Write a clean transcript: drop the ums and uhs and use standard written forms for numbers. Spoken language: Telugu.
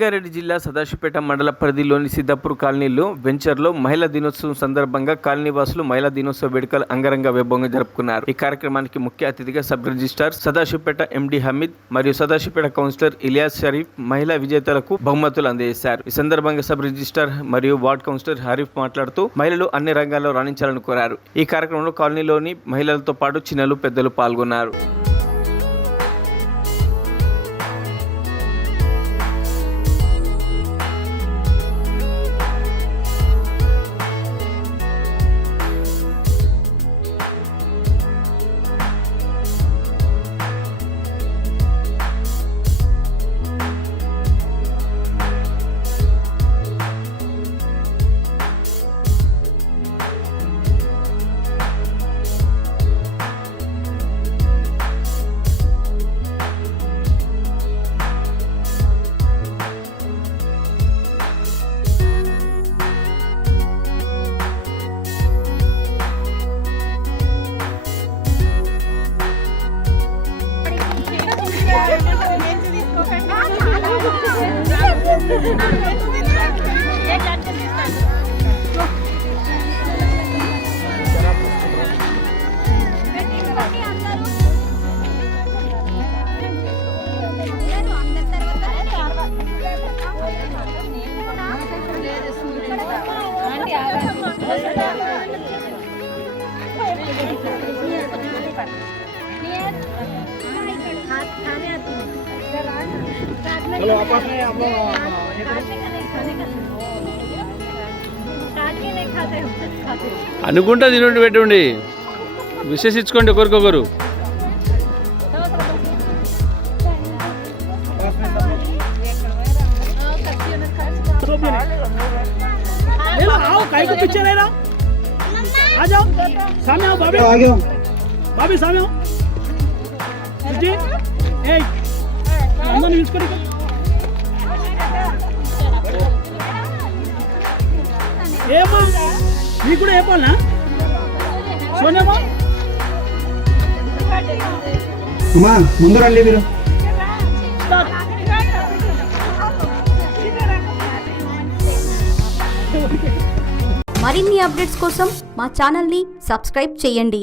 రంగారెడ్డి జిల్లా సదాశివపేట మండల పరిధిలోని సిద్ధాపూర్ కాలనీలో వెంచర్లో మహిళా దినోత్సవం సందర్భంగా కాలనీవాసులు మహిళా దినోత్సవ వేడుకలు అంగరంగ వైభవంగా జరుపుకున్నారు. ఈ కార్యక్రమానికి ముఖ్య అతిథిగా సబ్ రిజిస్ట్రార్ సదాశివపేట ఎండి హమీద్ మరియు సదాశివపేట కౌన్సిలర్ ఇలియాస్ షరీఫ్ మహిళా విజేతలకు బహుమతులు అందజేశారు. ఈ సందర్భంగా సబ్ రిజిస్ట్రార్ మరియు వార్డ్ కౌన్సిలర్ హరీఫ్ మాట్లాడుతూ మహిళలు అన్ని రంగాల్లో రాణించాలని కోరారు. ఈ కార్యక్రమంలో కాలనీలోని మహిళలతో పాటు చిన్నలు పెద్దలు పాల్గొన్నారు. అనుకుంటా తినండి పెట్టండి, విశ్వసించుకోండి ఒకరికొకరు. ఏమా నీకు కూడా చెప్పాలనా సోనియమ్మా? అమ్మా ముందు రండి మీరు. మరిన్ని అప్డేట్స్ కోసం మా ఛానల్ని సబ్స్క్రైబ్ చేయండి.